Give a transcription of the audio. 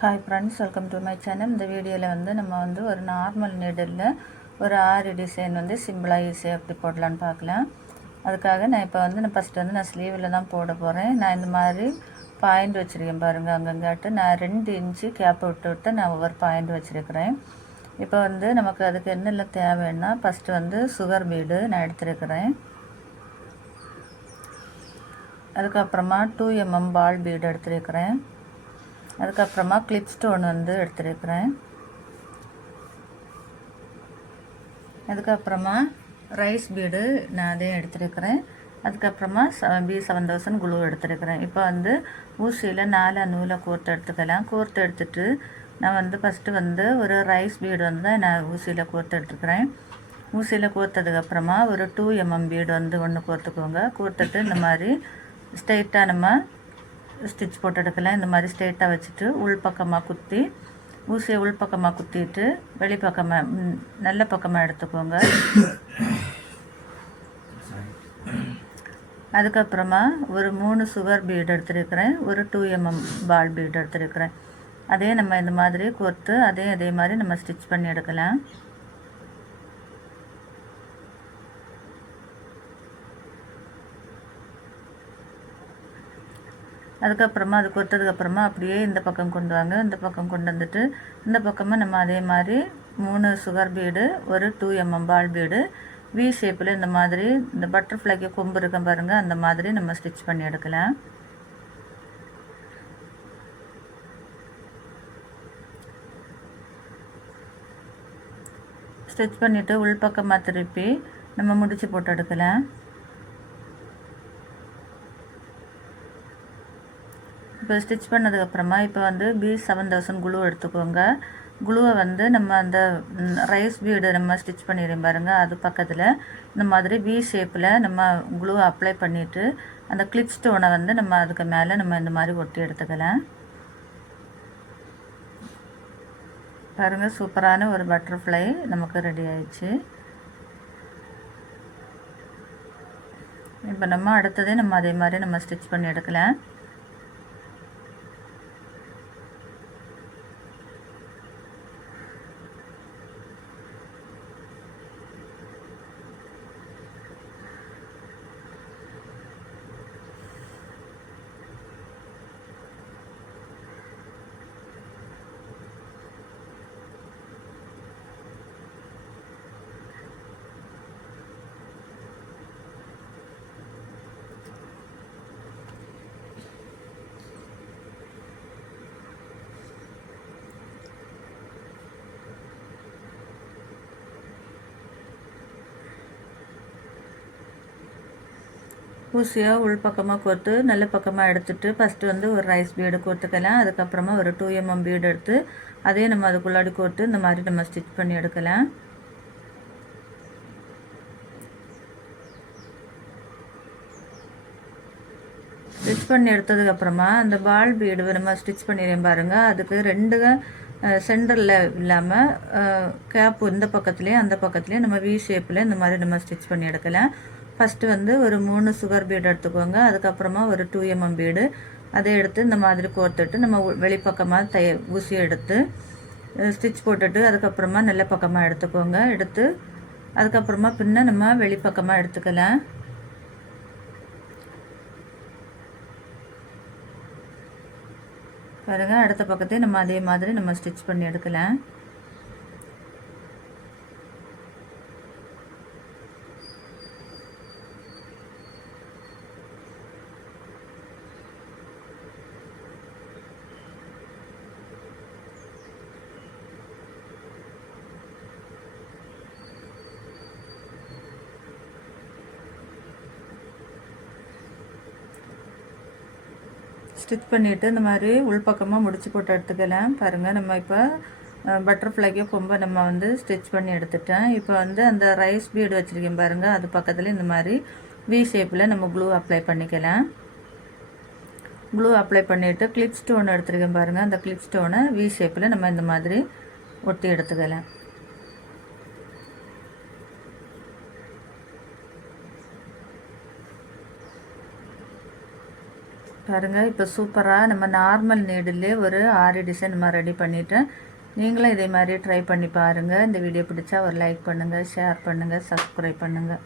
Hi friends, welcome to my channel. இந்த வீடியோவில் நம்ம ஒரு நார்மல் நீடில் ஒரு ஆரி டிசைன் சிம்பிளாக ஈஸியாக எப்படி போடலான்னு பார்க்கலாம். அதுக்காக நான் இப்போ நான் ஃபஸ்ட்டு நான் ஸ்லீவில் தான் போட போகிறேன். நான் இந்த மாதிரி பாயிண்ட் வச்சுருக்கேன் பாருங்கள். அங்கங்காட்டு நான் 2 இன்ச்சு கேப் விட்டு நான் ஒவ்வொரு பாயிண்ட் வச்சுருக்கிறேன். இப்போ நமக்கு அதுக்கு என்னெல்லாம் தேவைன்னா, ஃபஸ்ட்டு சுகர் பீடு நான் எடுத்துருக்கிறேன். அதுக்கப்புறமா 2 mm பால் பீடு எடுத்துருக்கிறேன். அதுக்கப்புறமா கிளிப் ஸ்டோன் எடுத்துருக்கிறேன். அதுக்கப்புறமா ரைஸ் பீடு நான் அதையும் எடுத்துருக்கிறேன். அதுக்கப்புறமா B7000 குளூ எடுத்துருக்கிறேன். இப்போ ஊசியில் 4 நூலை கோர்த்து எடுத்துக்கலாம். கோர்த்து எடுத்துட்டு நான் ஃபஸ்ட்டு ஒரு ரைஸ் பீடு நான் ஊசியில் கோர்த்து எடுத்துக்கிறேன். ஊசியில் கோர்த்ததுக்கப்புறமா ஒரு 2 mm பீடு ஒன்று கோர்த்துக்கோங்க. கோர்த்துட்டு இந்த மாதிரி ஸ்ட்ரெயிட்டாக நம்ம ஸ்டிச் போட்டு எடுக்கலாம். இந்த மாதிரி ஸ்ட்ரெயிட்டாக வச்சுட்டு உள் பக்கமாக குத்தி ஊசியை உள் பக்கமாக குத்திட்டு வெளிப்பக்கமாக நல்ல பக்கமாக எடுத்துக்கோங்க. அதுக்கப்புறமா ஒரு 3 சுகர் பீடு எடுத்துருக்கிறேன். ஒரு 2 mm பால் பீடு எடுத்துருக்கிறேன். அதே நம்ம இந்த மாதிரி கோர்த்து அதே மாதிரி நம்ம ஸ்டிச் பண்ணி எடுக்கலாம். அதுக்கப்புறமா அது கொடுத்ததுக்கப்புறமா அப்படியே இந்த பக்கம் கொண்டு வாங்க. இந்த பக்கம் கொண்டு வந்துட்டு இந்த பக்கமாக நம்ம அதே மாதிரி 3 சுகர் பீடு ஒரு 2 mm பால் பீடு வி ஷேப்பில் இந்த மாதிரி இந்த பட்டர்ஃப்ளைக்கு கொம்பு இருக்க பாருங்கள், அந்த மாதிரி நம்ம ஸ்டிச் பண்ணி எடுக்கலாம். ஸ்டிச் பண்ணிவிட்டு உள் பக்கமாக திருப்பி நம்ம முடிச்சு போட்டு எடுக்கலாம். இப்போ ஸ்டிச் பண்ணதுக்கப்புறமா இப்போ B7000 குளூ எடுத்துக்கோங்க. குளூவை நம்ம அந்த ரைஸ் பீடு நம்ம ஸ்டிச் பண்ணிடுறோம் பாருங்கள், அது பக்கத்தில் இந்த மாதிரி வி ஷேப்பில் நம்ம குளூவை அப்ளை பண்ணிவிட்டு அந்த கிளிப் ஸ்டோனை நம்ம அதுக்கு மேலே நம்ம இந்த மாதிரி ஒட்டி எடுத்துக்கலாம். பாருங்கள், சூப்பரான ஒரு பட்டர்ஃப்ளை நமக்கு ரெடி ஆயிடுச்சு. இப்போ நம்ம அடுத்ததே நம்ம அதே மாதிரி நம்ம ஸ்டிச் பண்ணி எடுக்கலாம். ஊசியாக உள் பக்கமாக கோர்த்து நல்ல பக்கமாக எடுத்துட்டு ஃபஸ்ட்டு ஒரு ரைஸ் பீடு கோர்த்துக்கலாம். அதுக்கப்புறமா ஒரு 2 mm பீடு எடுத்து அதே நம்ம அதுக்குள்ளாடி கோர்த்து இந்த மாதிரி நம்ம ஸ்டிச் பண்ணி எடுக்கலாம். ஸ்டிச் பண்ணி எடுத்ததுக்கப்புறமா அந்த பால் பீடு நம்ம ஸ்டிச் பண்ணிடுறேன் பாருங்கள், அதுக்கு 2 சென்டரில் இல்லாமல் கேப்பு இந்த பக்கத்துலேயும் அந்த பக்கத்துலேயும் நம்ம வி ஷேப்பில் இந்த மாதிரி நம்ம ஸ்டிச் பண்ணி எடுக்கலாம். ஃபஸ்ட்டு ஒரு 3 சுகர் பீடு எடுத்துக்கோங்க. அதுக்கப்புறமா ஒரு 2 mm பீடு அதை எடுத்து இந்த மாதிரி கோர்த்துட்டு நம்ம வெளிப்பக்கமாக ஊசியை எடுத்து ஸ்டிச் போட்டுட்டு அதுக்கப்புறமா நல்ல பக்கமாக எடுத்துக்கோங்க. எடுத்து அதுக்கப்புறமா பின்ன நம்ம வெளிப்பக்கமாக எடுத்துக்கலாம். பாருங்கள், அடுத்த பக்கத்தையும் நம்ம அதே மாதிரி நம்ம ஸ்டிச் பண்ணி எடுக்கலாம். ஸ்டிச் பண்ணிவிட்டு இந்த மாதிரி உள்பக்கமாக முடிச்சு போட்டு எடுத்துக்கலாம். பாருங்கள், நம்ம இப்போ பட்டர்ஃப்ளைக்கு கொம்பை நம்ம ஸ்டிச் பண்ணி எடுத்துட்டேன். இப்போ அந்த ரைஸ் பீடு வச்சுருக்கேன் பாருங்கள், அது பக்கத்தில் இந்த மாதிரி வி ஷேப்பில் நம்ம க்ளூ அப்ளை பண்ணிக்கலாம். க்ளூ அப்ளை பண்ணிவிட்டு கிளிப் ஸ்டோன் எடுத்துருக்கேன் பாருங்கள், அந்த கிளிப் ஸ்டோனை வி ஷேப்பில் நம்ம இந்த மாதிரி ஒட்டி எடுத்துக்கலாம். பாருங்கள் இப்போ சூப்பராக நம்ம நார்மல் நீடிலே ஒரு ஆரி டிசைன் நம்ம ரெடி பண்ணிட்டேன். நீங்களும் இதே மாதிரி ட்ரை பண்ணி பாருங்கள். இந்த வீடியோ பிடிச்சா ஒரு லைக் பண்ணுங்கள், ஷேர் பண்ணுங்கள், சப்ஸ்கிரைப் பண்ணுங்கள்.